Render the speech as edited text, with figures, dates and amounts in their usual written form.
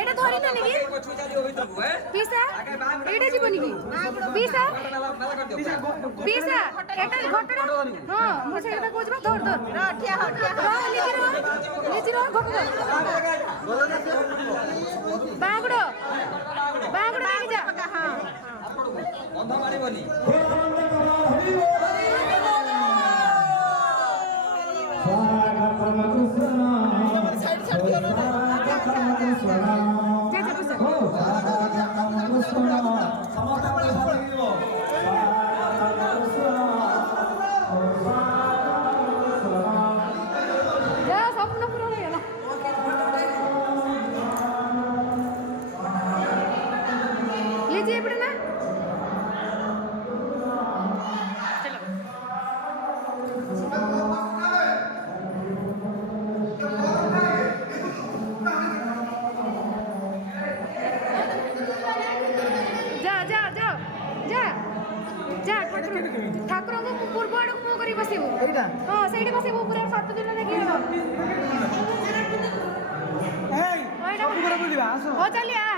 एटा धरि न निकी पिसा एटा जीवनी की पिसा पिसा एटा घटना हां म सेटा कोच बा धर धर र ठिया हो निजी रो घटो बागडो बागडो आगे जा हां बंध मारी बनी साइड साइड दियो ना ठाकुर को पूर्व आड़ मुह कर बसबू हाँ से बसबू पूरा 7 दिन देखिए चलिए